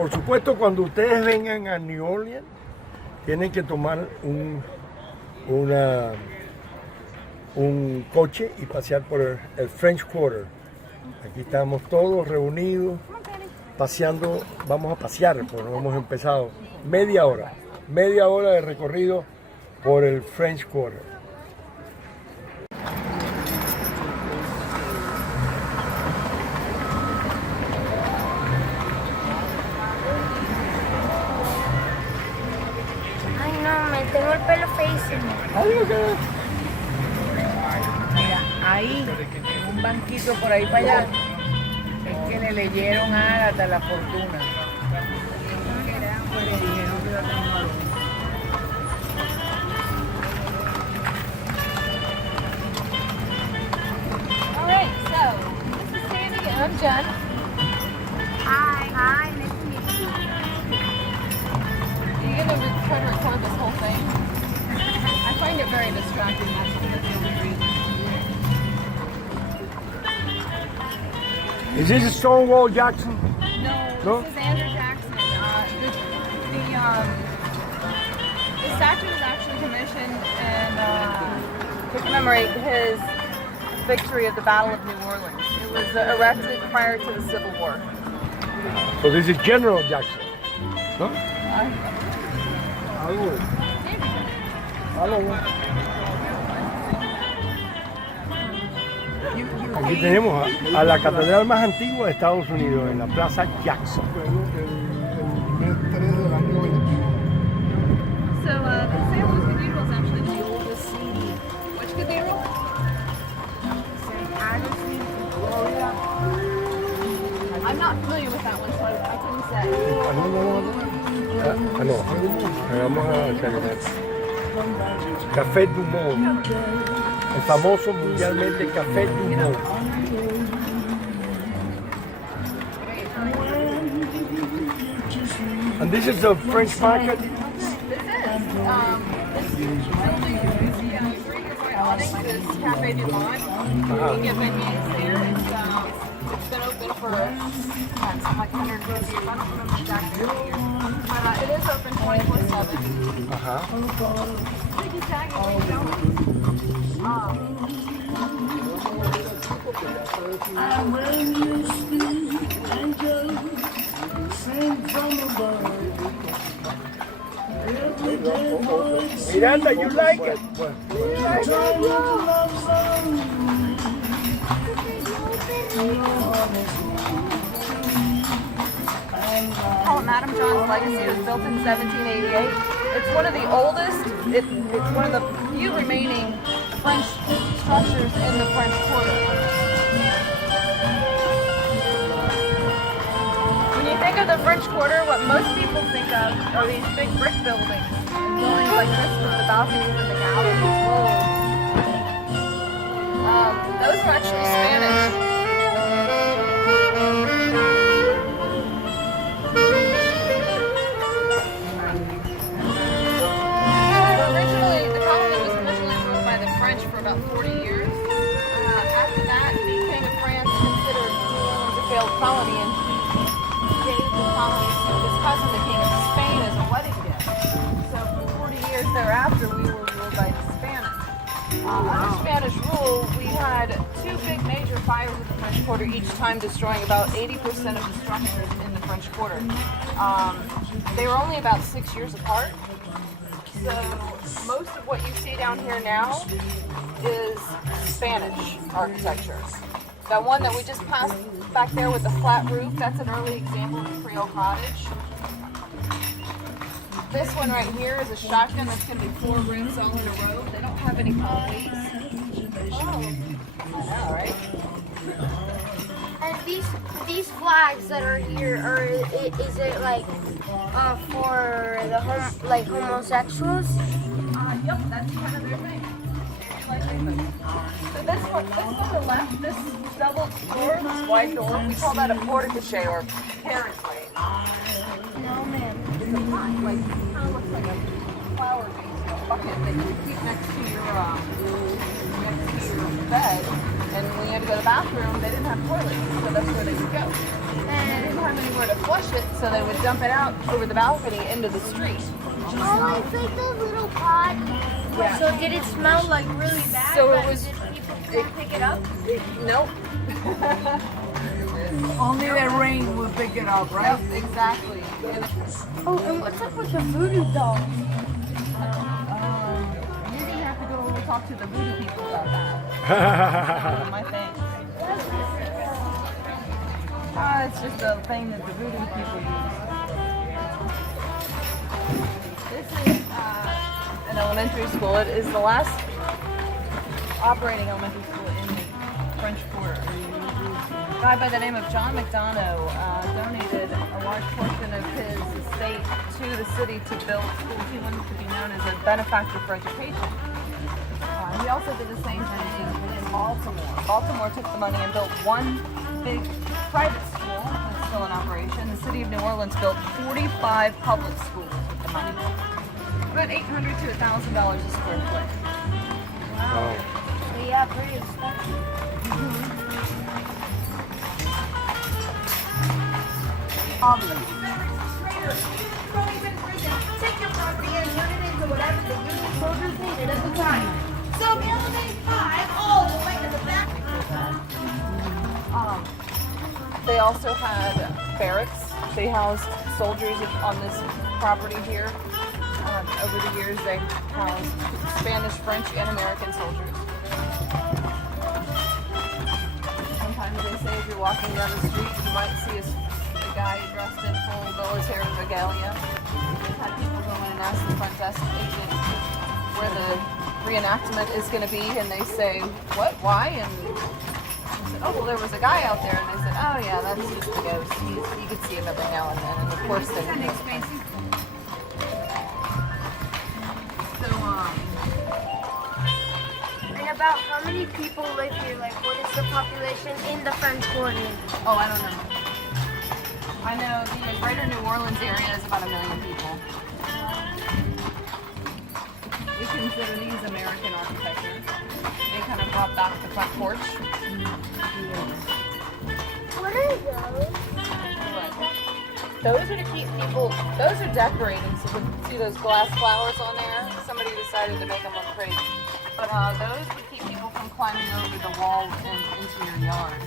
Por supuesto, cuando ustedes vengan a New Orleans, tienen que tomar un coche y pasear por el French Quarter. Aquí estamos todos reunidos, paseando. Vamos a pasear, porque no hemos empezado. Media hora de recorrido por el French Quarter. Ay, no, me tengo el pelo feísimo. Mira, ahí, en un banquito por ahí para allá, es que le leyeron a Ágata la fortuna. Le dijeron que iba a tener un valor. All right, so this is Sandy and I'm Jen. Hi, nice to meet you. Are you going to try to record this whole thing? I find it very distracting. That's the only reason. Is this Stonewall Jackson? No, this is Andrew Jackson. The statue was actually commissioned and to commemorate his victory at the Battle of New Orleans. It was erected prior to the Civil War. So this is General Jackson, ¿no? Aquí tenemos a la catedral más antigua de Estados Unidos, en la Plaza Jackson. So the St. Louis Cathedral is actually the oldest. Which cathedral? I'm not familiar with that one, so I couldn't say. No. Vamos a hacer Café du Monde, el famoso mundialmente Café du Monde. And this is the French market. This building is 3 years right awning. This is Cafe du Monde. You get beignets there. It's been open for something like 150 years. I don't remember exactly how many years. But it is open 24/7. Sticky tag and keep going. Miranda, you like it? Call it Madame John's Legacy. It was built in 1788. It's one of the oldest, it's one of the few remaining French structures in the French Quarter. When you think of the French Quarter, what most people think of are these big brick buildings. Buildings like this with the balconies and the galleries. Those are actually Spanish. About 40 years. After that, the King of France considered New Orleans a failed colony, and he gave the colony to his cousin, the King of Spain, as a wedding gift. So for 40 years thereafter, we were ruled by the Spanish. Under Spanish rule, we had 2 big major fires in the French Quarter, each time destroying about 80% of the structures in the French Quarter. They were only about 6 years apart. So most of what you see down here now is Spanish architecture. That one that we just passed back there with the flat roof, that's an early example of a Creole cottage. This one right here is a shotgun that's going to be 4 rooms all in a row. They don't have any hallways. Oh, I know, right? And these flags that are here, is it like for the homosexuals? Yep, that's kind of their thing. So this one on the left, this double door, this wide door, we call that a porte-cochere or carriageway. No, ma'am. It's a pot, like, kind of looks like a flower vase, a bucket that you keep next to your bed. And when you had to go to the bathroom, they didn't have toilets, so that's where they would go. And they didn't have anywhere to flush it, so they would dump it out over the balcony into the street. Oh, it's like the little pot. Yeah. So did it smell like really bad? So it but was- Did people come pick it up? Nope. Only the rain will pick it up, right? Yep, exactly. And, Oh, and what's up with the voodoo doll? you're gonna have to go talk to the voodoo people about that. My thing. It's just a thing that the voodoo people use. This is an elementary school. It is the last operating elementary school in the French Quarter. A guy by the name of John McDonough donated a large portion of his estate to the city to build schools. He wanted to be known as a benefactor for education. He also did the same thing in Baltimore. Baltimore took the money and built one big private school that's still in operation. The city of New Orleans built 45 public schools with the money. About $800 to $1,000 a square foot. Wow. So yeah, pretty expensive. Take your property and turn it into whatever the Union soldiers needed at the time. So building 5 all the way to the back. They also had barracks. They housed soldiers on this property here. Over the years, they housed Spanish, French, and American soldiers. Sometimes they say if you're walking down the street, you might see a guy dressed in full military regalia. They've had people go in and ask the front desk agent where the reenactment is going to be, and they say, "What? Why?" And oh, well, there was a guy out there, and they said, oh, yeah, that's just the ghost. You could see him every now and then, and of course they would. So, And about how many people live here? Like, what is the population in the French Quarter? oh, I don't know. I know the greater New Orleans area is about 1 million people. We consider these American architecture. They kind of brought back the front porch. What are those? Those are to keep people, those are decorating. So you can see those glass flowers on there? Somebody decided to make them look pretty. But those would keep people from climbing over the wall and into your yard.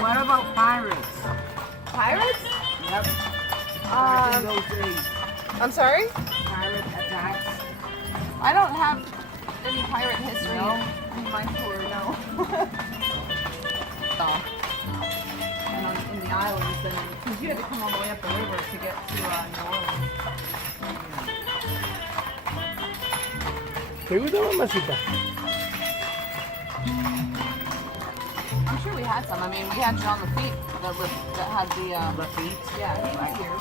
What about pirates? Pirates? Yep. Um, In those days, I'm sorry? pirate attacks. I don't have any pirate history No? in my tour, no. So, and in the islands, because you had to come all the way up the river to get to New Orleans. ¿Te gusta, mamacita? I'm sure we had some. I mean, we had John Lafitte that had the, Lafitte. yeah, he was here.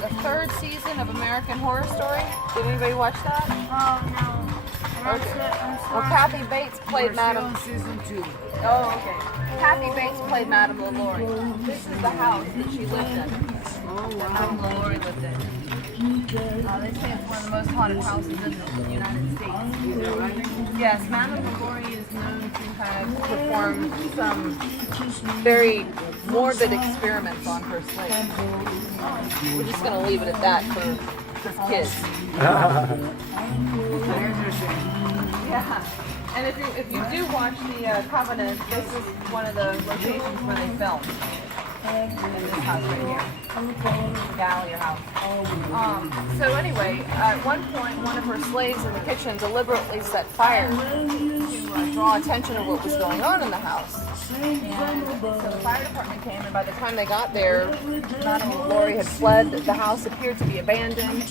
The 3rd season of American Horror Story. Did anybody watch that? Oh, no. Okay. Well, Kathy Bates played We're still Madam. in season 2. Oh, okay. Kathy Bates played Madame LaLaurie. This is the house that she lived in. Oh, That wow. Madame LaLaurie lived in. They say it's one of the most haunted houses in the United States. Is that right? Yes, Madame LaLaurie is known to have performed some very morbid experiments on her slaves. We're just going to leave it at that for kids. I understand. Yeah. And if you do watch the Covenant, this is one of the locations where they filmed. In this house right here. The Gallier house. So anyway, at one point, one of her slaves in the kitchen deliberately set fire to draw attention to what was going on in the house. And so the fire department came, and by the time they got there, Madame LaLaurie had fled. The house appeared to be abandoned.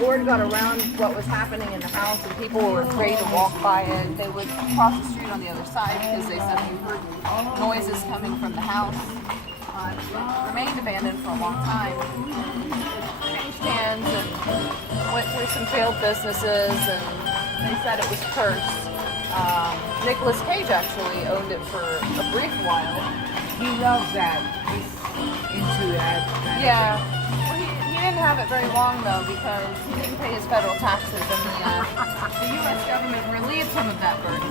Word got around what was happening in the house, and people were afraid to walk by it. They would cross the street on the other side because they said they heard noises coming from the house. It remained abandoned for a long time. Changed hands and went through some failed businesses, and they said it was cursed. Nicolas Cage actually owned it for a brief while. He loves that. He's into that. Yeah. Well, he didn't have it very long though because he didn't pay his federal taxes, and the U.S. government relieved him of that burden.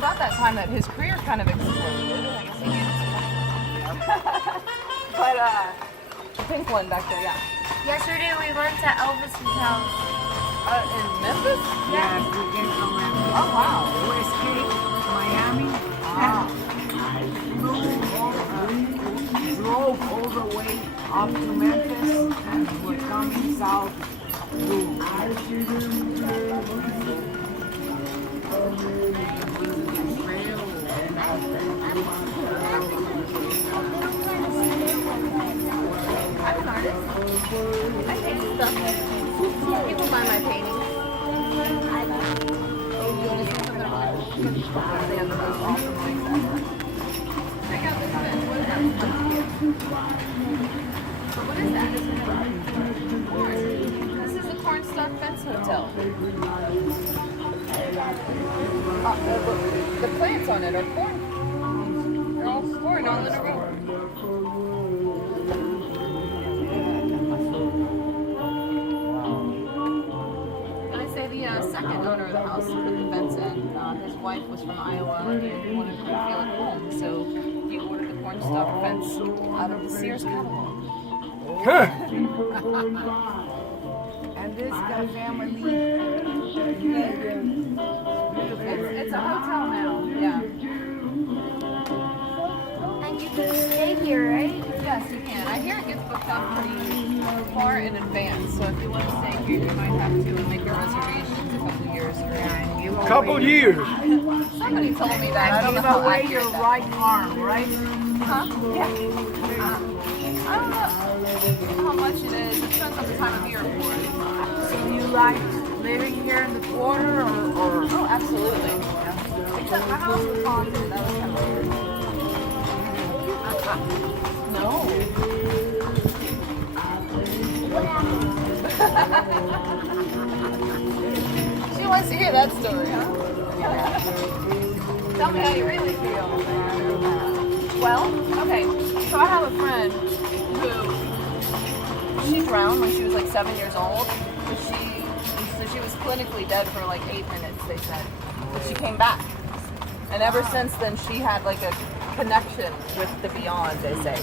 about that time that his career kind of exploded. I guess he needed some money. But the pink one back there, yeah. Yesterday we went to Elvis's house. In Memphis? Yes, we came from Memphis. Oh wow. West Cape, Miami. Drove all the way up to Memphis and we're coming south I'm an artist. I paint stuff. People buy my paintings. Oh, you want to see something about it? They have the most awesome things ever. Check out this fence. What is that? What is that? This is the Cornstalk Fence Hotel. The plants on it are corn. They're all corn all in a row. The second owner of the house put the fence in. His wife was from Iowa and he wanted her to feel at home, so he ordered the cornstalk fence out of the Sears catalog. and this family. It's a hotel now, yeah. And you can stay here, right? Yes, you can. I hear it gets booked up pretty far in advance, so if you want to stay here, you might have to make your reservations a couple years early. Couple years. Somebody told me that. I don't know Give how away accurate your that right arm, right? Huh? Yeah. I don't know how much it is. It depends on the time of year for it. So you like living here in the quarter or? Oh, absolutely. Except my house was haunted. That was kind of weird. No. She wants to hear that story, huh? Tell me how you really feel. Well, okay. So I have a friend who she drowned when she was like 7 years old. So she was clinically dead for like 8 minutes, they said. But she came back. And ever since then, she had like a connection with the beyond, they say.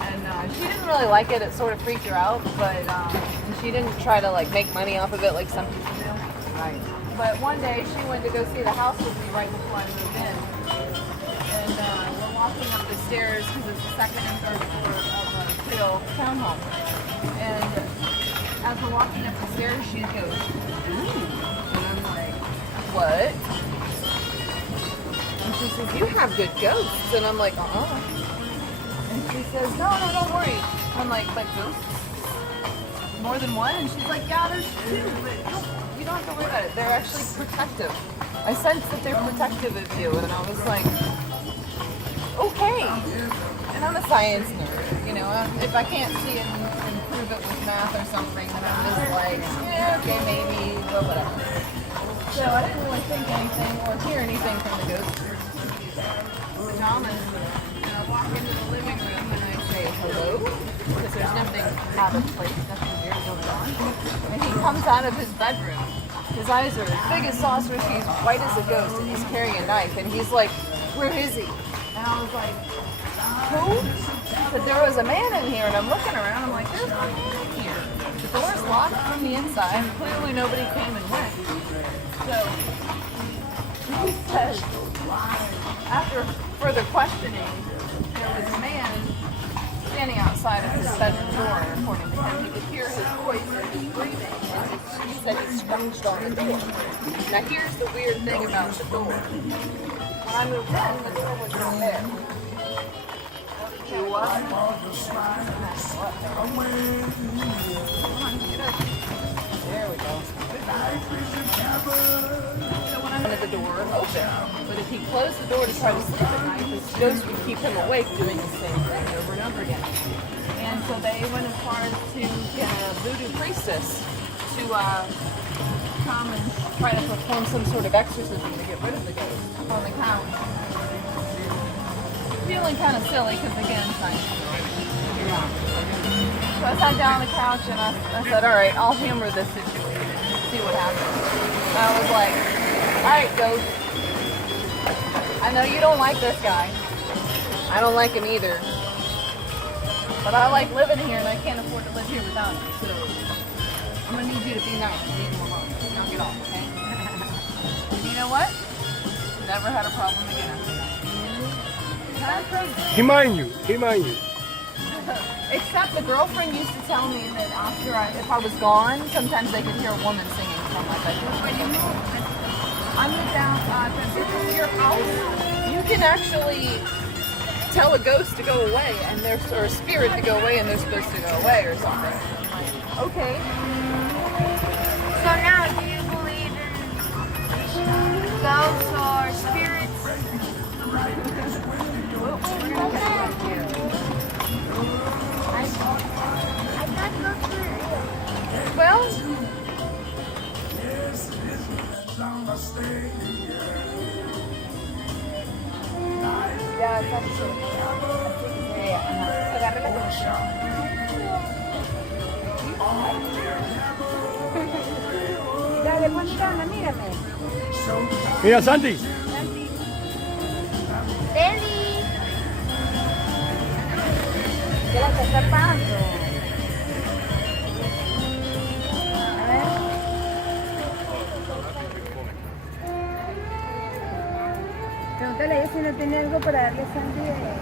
And she didn't really like it. It sort of freaked her out, but and she didn't try to like make money off of it like some people do. Right. But one day she went to go see the house with me right before I moved in. And we're walking up the stairs because it's the second and third floor of a Paseo townhome. And as we're walking up the stairs, she goes, "Ooh." And I'm like, "What?" And she says, "You have good ghosts." And I'm like, "Uh-huh." And she says, no, don't worry. I'm like ghosts? More than one? And she's like, yeah, there's two, but you don't have to worry about it. They're actually protective. I sense that they're protective of you. And I was like, okay. And I'm a science nerd, you know. If I can't see it and prove it with math or something, then I'm just like, yeah, okay, maybe, but whatever. So I didn't really think anything or hear anything from the ghost. Pajamas. And I walk into the living room and I say, hello? Because there's nothing out of place, nothing weird going on. And he comes out of his bedroom. His eyes are as big as saucers, he's white as a ghost, and he's carrying a knife. And he's like, where is he? And I was like, who? But there was a man in here, and I'm looking around, I'm like, there's no man in here. The door's locked from the inside, and clearly nobody came and went. So, he says, after further questioning, there was a man standing outside of his bedroom door, and according to him, he could hear his voice and his breathing. And he said he scratched on the door. Now here's the weird thing about the door. When I moved in, the door was not there. It was? There we go. So when I wanted the door open, but if he closed the door to try to sleep at night, this ghost would keep him awake doing the same thing over and over again. And so they went as far as to get a voodoo priestess to come and try to perform some sort of exorcism to get rid of the ghost on the couch. Feeling kind of silly because again, science. So I sat down on the couch and I said, all right, I'll hammer this situation, see what happens. And I was like, all right, ghost, I know you don't like this guy. I don't like him either. But I like living here and I can't afford to live here without him. So I'm gonna need you to be nice and leave him alone. Now get off, okay? And you know what? Never had a problem again after that. He mind you. Except the girlfriend used to tell me that after if I was gone, sometimes they could hear a woman singing from my bedroom. I moved out to your house. You can actually tell a ghost to go away, and or a spirit to go away, and they're supposed to go away or something. I'm like, okay. So now, do you believe in ghosts or spirits? I thought ghosts were real. Well, Ya, está agarre la comisión. Dale, pon gana, mírame. Mira, Santi. Deli. ¿Qué la está tapando? A ver. Pregúntale a ella si no tiene algo para darle a Sandy de...